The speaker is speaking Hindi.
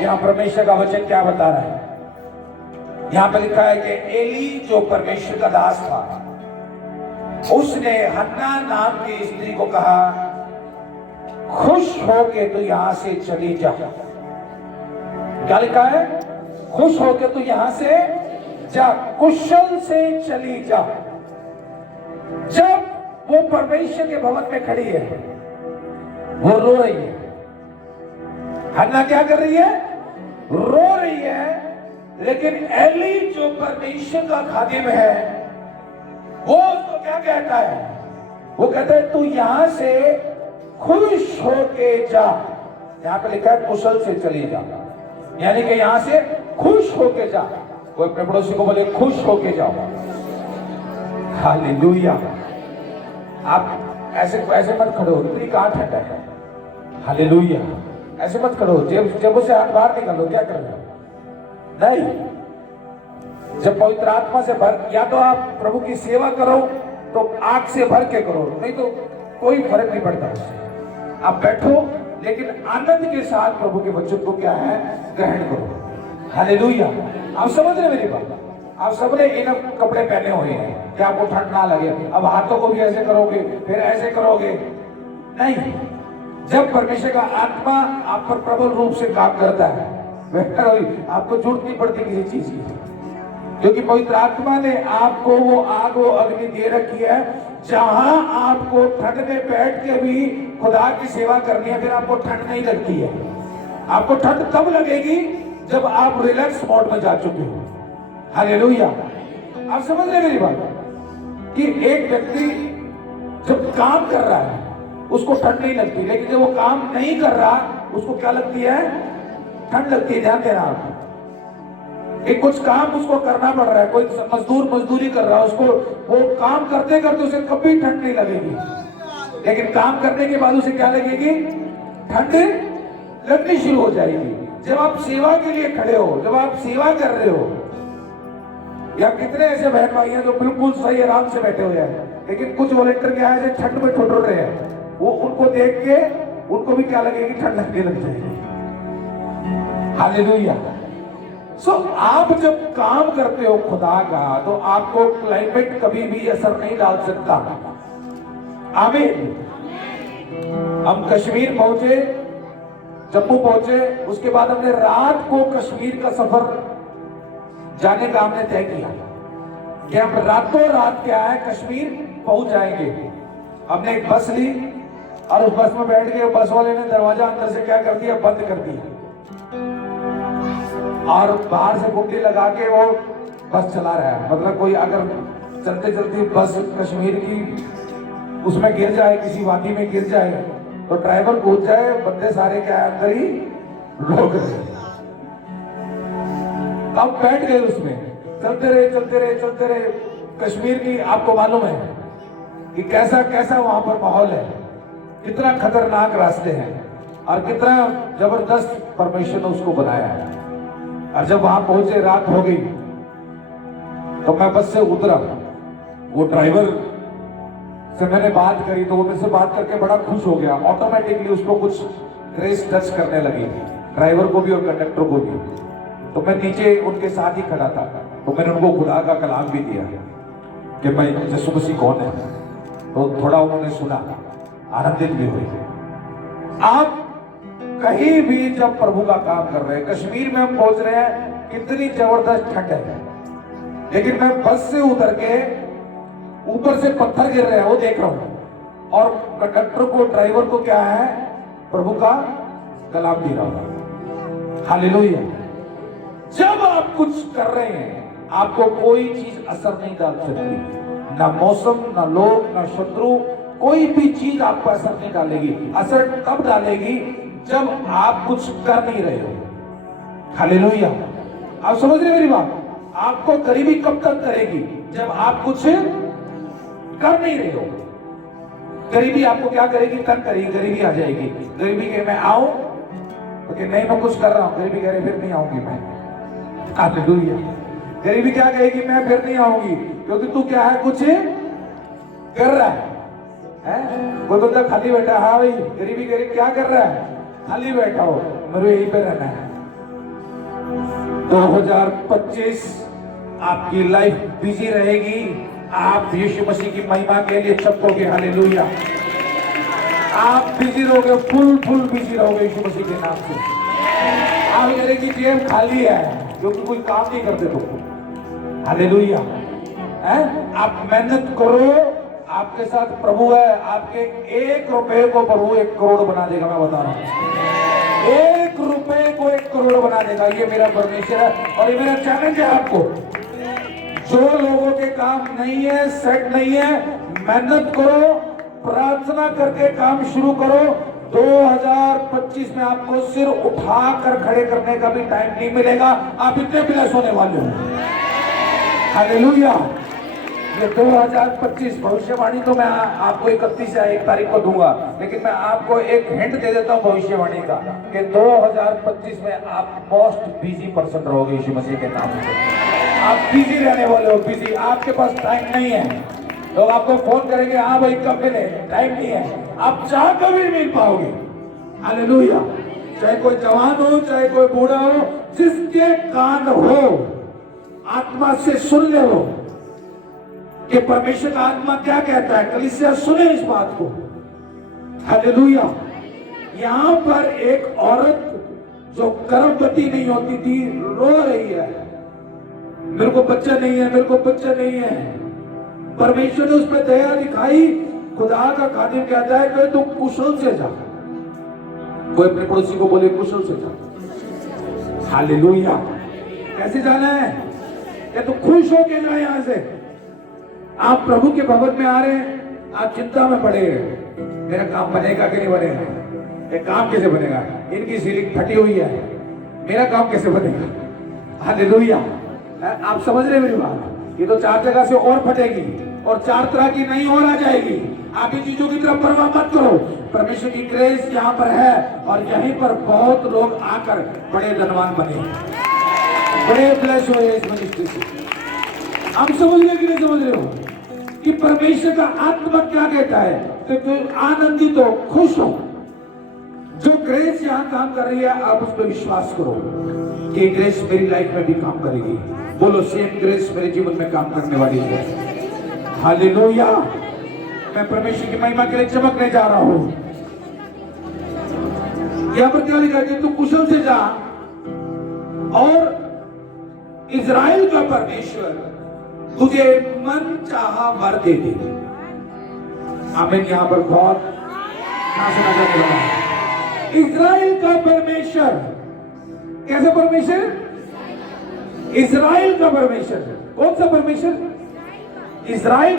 यहाँ परमेश्वर का वचन क्या बता रहा है? यहाँ पर लिखा है कि एली जो परमेश्वर का दास था, उसने हन्ना नाम की स्त्री को कहा, खुश होके तू यहां से चली जा। क्या लिखा है? खुश होके तू यहां से जा, कुशल से चली जा। जब वो परमेश्वर के भवन में खड़ी है, वो रो रही है। हन्ना क्या कर रही है? रो रही है। लेकिन एली जो परमेश्वर का खादिम है, वो उसको क्या कहता है? वो कहता है तू यहां से खुश होके जा। यहां पे लिखा है कुशल से चली जा, यानी कि यहां से खुश होके जा। कोई अपने पड़ोसी को बोले खुश होके जाओ। हालेलुया। आप ऐसे ऐसे मत खड़ो, इतनी कहां ठंडा है। हालेलुया। ऐसे मत खड़ो, जेबों से हाथ बाहर निकालो। क्या कर रहे हो? नहीं, जब पवित्र आत्मा से भर, या तो आप प्रभु की सेवा करो तो आग से भर के करो, नहीं तो कोई फर्क नहीं पड़ता उससे। आप बैठो, लेकिन आनंद के साथ प्रभु के वचन को क्या है? ग्रहण करो। हालेलुया। आप समझ रहे मेरी बात? आप सबने इन कपड़े पहने हुए हैं कि आपको ठंड ना लगे। अब हाथों को भी ऐसे करोगे, फिर ऐसे करोगे, नहीं। जब परमेश्वर का आत्मा आप पर प्रबल रूप से काम करता है, आपको जरूरत नहीं पड़ती किसी चीज की, क्योंकि पवित्र आत्मा ने आपको वो आग वो अग्नि दे रखी है, जहां आपको ठंड में बैठ के भी खुदा की सेवा करनी है। फिर आपको ठंड नहीं लगती है। आपको ठंड तब लगेगी जब आप रिलैक्स मोड में जा चुके हो। हालेलुया। आप समझ रहे मेरी बात? कि एक व्यक्ति जब काम कर रहा है उसको ठंड नहीं लगती, लेकिन जब वो काम नहीं कर रहा उसको क्या लगती है? ठंड लगती है। ध्यान देना आप, एक कुछ काम उसको करना पड़ रहा है, कोई मजदूर मजदूरी कर रहा है, उसको वो काम करते करते उसे कभी ठंड नहीं लगेगी, लेकिन काम करने के बाद उसे क्या लगेगी? ठंड लगनी शुरू हो जाएगी। जब आप सेवा के लिए खड़े हो, जब आप सेवा कर रहे हो, या कितने ऐसे बहन भाई हैं जो बिल्कुल सही आराम से बैठे हुए हैं, लेकिन कुछ वॉलेंटियर क्या है ठंड में ठुठ रहे हैं, वो उनको देख के उनको भी क्या लगेगी? ठंड लगने लग जाएगी। हालेलुया। आप जब काम करते हो खुदा का, तो आपको क्लाइमेट कभी भी असर नहीं डाल सकता। आमीन। हम कश्मीर पहुंचे, जम्मू पहुंचे, उसके बाद हमने रात को कश्मीर का सफर जाने का हमने तय किया कि हम रातों रात क्या है कश्मीर पहुंच जाएंगे। हमने एक बस ली और उस बस में बैठ गए। बस वाले ने दरवाजा अंदर से क्या कर दिया? बंद कर दिया, और बाहर से कुंडी लगा के वो बस चला रहा है। मतलब कोई अगर चलते चलते बस कश्मीर की उसमें गिर जाए, किसी वादी में गिर जाए, तो ड्राइवर कूद जाए, बंदे सारे क्या अंदर ही लोग रहे। अब बैठ गए उसमें, चलते रहे चलते रहे चलते रहे। कश्मीर की आपको मालूम है कि कैसा कैसा वहां पर माहौल है, कितना खतरनाक रास्ते हैं और कितना जबरदस्त परमेश्वर ने उसको बनाया है। और जब वहां पहुंचे, रात हो गई, तो मैं बस से उतरा। वो ड्राइवर से मैंने बात करी, तो वो मेरे से बात करके बड़ा खुश हो गया। ऑटोमेटिकली उसको कुछ ग्रेस टच करने लगी, ड्राइवर को भी और कंडक्टर को भी। तो मैं नीचे उनके साथ ही खड़ा था, तो मैंने उनको खुदा का कलाम भी दिया कि भाई यीशु मसीह कौन है। तो थोड़ा उन्होंने सुना, आनंदित भी हुए। आप कहीं भी जब प्रभु का काम कर रहे हैं, कश्मीर में हम पहुंच रहे हैं, कितनी जबरदस्त ठंड है, लेकिन मैं बस से उतर के ऊपर से पत्थर गिर रहे हैं वो देख रहा हूं, और कंडक्टर को, ड्राइवर को क्या है? प्रभु का कलाम दे रहा हूं। हालेलुया। जब आप कुछ कर रहे हैं, आपको कोई चीज असर नहीं डाल सकती, ना मौसम, ना लोग, ना शत्रु, कोई भी चीज आपको असर नहीं डालेगी। असर कब डालेगी? जब आप कुछ कर नहीं रहे हो। हालेलुया। आप समझ रहे मेरी बात? आपको गरीबी कब तक करेगी? जब आप कुछ कर नहीं रहे हो। गरीबी आपको क्या करेगी? तंग करेगी, गरीबी आ जाएगी। गरीबी के मैं आऊं तो कि नहीं मैं कुछ कर रहा हूं, गरीबी कह रही फिर नहीं आऊंगी मैं। हालेलुया। गरीबी क्या कहेगी? मैं फिर नहीं आऊंगी, क्योंकि तू क्या है? कुछ कर रहा है। कोई बंदा खाली बैठा, हाँ भाई गरीबी कह रही क्या कर रहा है? खाली बैठा हो, मेरे यहीं पे रहना है। 2025 आपकी लाइफ बिजी रहेगी। आप यीशु मसीह की महिमा के लिए चमकोगे। हालेलुया। आप बिजी रहोगे, फुल बिजी रहोगे यीशु मसीह के नाम से। आप कह रहे कि जेब खाली है क्योंकि कोई काम नहीं करते तुम। हालेलुया। आप मेहनत करो, आपके साथ प्रभु है। आपके 1 रुपए को प्रभु 1 करोड़ बना देगा। मैं बता रहा हूं, 1 रुपए को 1 करोड़ बना देगा। ये मेरा परमेश्वर है और ये मेरा चैलेंज है आपको। जो लोगों के काम नहीं है, सेट नहीं है, मेहनत करो, प्रार्थना करके काम शुरू करो। 2025 में आपको सिर उठाकर खड़े करने का भी टाइम नहीं मिलेगा। आप इतने ब्लेस होने वाले हो। हालेलुया। ये 2025 भविष्यवाणी तो मैं आपको 31 या 1 तारीख को दूंगा, लेकिन मैं आपको एक हिंट दे देता हूं भविष्यवाणी का कि 2025 में आप मोस्ट बिजी पर्सन रहोगे यीशु मसीह के नाम से। आप बिजी रहने वाले हो, बिजी। आपके पास टाइम नहीं है। लोग आपको फोन करेंगे, हाँ भाई कब मिले, टाइम नहीं है। आप चाह कभी मिल पाओगे। हालेलुया। चाहे कोई जवान हो, चाहे कोई बूढ़ा हो, जिसके कान हो आत्मा से सुन ले हो कि परमेश्वर का आत्मा क्या कहता है। कलीसिया सुने इस बात को। हालेलुया। यहां पर एक औरत जो गर्भवती नहीं होती थी रो रही है, मेरे को बच्चा नहीं है, मेरे को बच्चा नहीं है। परमेश्वर ने उस पर दया दिखाई। खुदा का खादिम कहता है कि तू कुशल से जा। कोई अपने पड़ोसी को बोले कुशल से जा। हालेलुया। कैसे जाना है? कि तू खुश होके जाए। यहां से आप प्रभु के भवन में आ रहे हैं, आप चिंता में पड़े हैं, मेरा काम बनेगा कि नहीं बनेगा, ये काम कैसे बनेगा, इनकी सीलिंग फटी हुई है, मेरा काम कैसे बनेगा। हालेलुया। आप समझ रहे हैं मेरी बात? ये तो 4 जगह से और फटेगी और 4 तरह की नई और आ जाएगी। आप इन चीजों की तरफ परवाह मत करो। परमेश्वर की ग्रेस यहाँ पर है और यहीं पर बहुत लोग आकर बड़े धनवान बने, बड़े ब्लेस हुए इस मिनिस्ट्री से। हम समझ रहे कि नहीं समझ रहे हो कि परमेश्वर का आत्मा क्या कहता है? तो आनंदित हो, खुश हो। जो ग्रेस यहाँ काम कर रही है, आप उस पर विश्वास करो कि ग्रेस मेरी लाइफ में भी काम करेगी। बोलो, सेम ग्रेस मेरे जीवन में काम करने वाली है। हालेलुया। मैं परमेश्वर की महिमा के लिए चमकने जा रहा हूं। यहां पर क्या लिखा है कि तू कुशल से जा और इज़राइल का परमेश्वर तुझे मन चाहा वर दे दे। आमीन। यहां पर बहुत इज़राइल का परमेश्वर, कैसे परमेश्वर? इज़राइल का परमेश्वर। कौन सा परमेश्वर? इज़राइल